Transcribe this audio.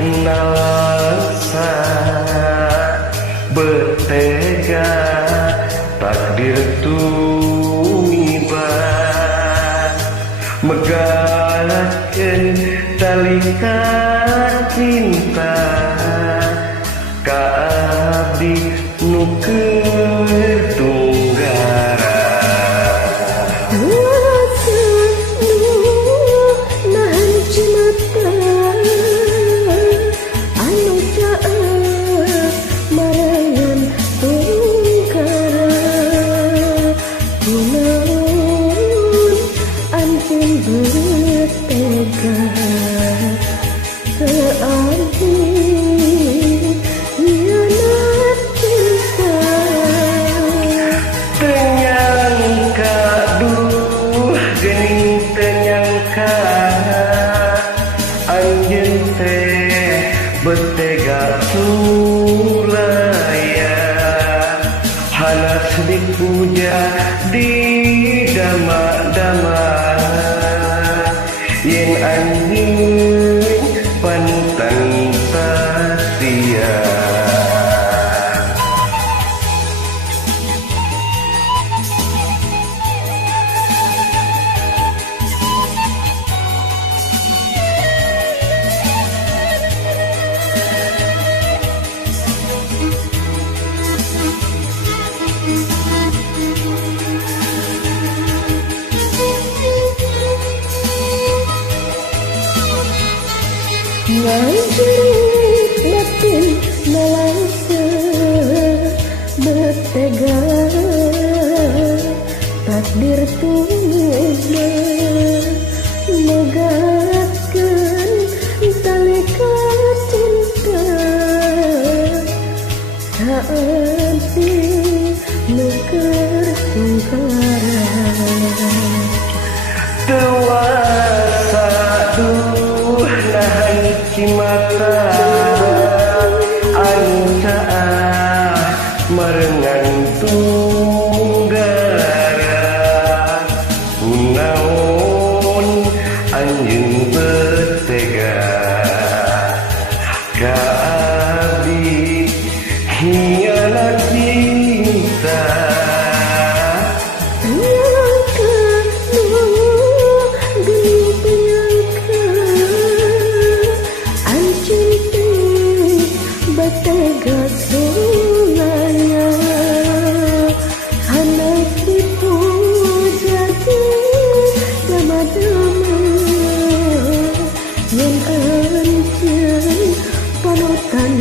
Cinalasa bertega takdir tumiba megahkeun tali cinta ka abdi nu keur tunggara. Bertega sulaya hanas dipuja di dama-dama yen anjing panutan sasia. Ngajit batin nalasa bertega takdir tumiba megahkeun tali cinta ka abdi nu keur tunggara. Dewasa nahan cimata anu caah merengan tunggara kunaon anjeun bertega ka abdi hianat cinta. Bertega sulaya hanas dipuja di dama-dama yen anjeun panutan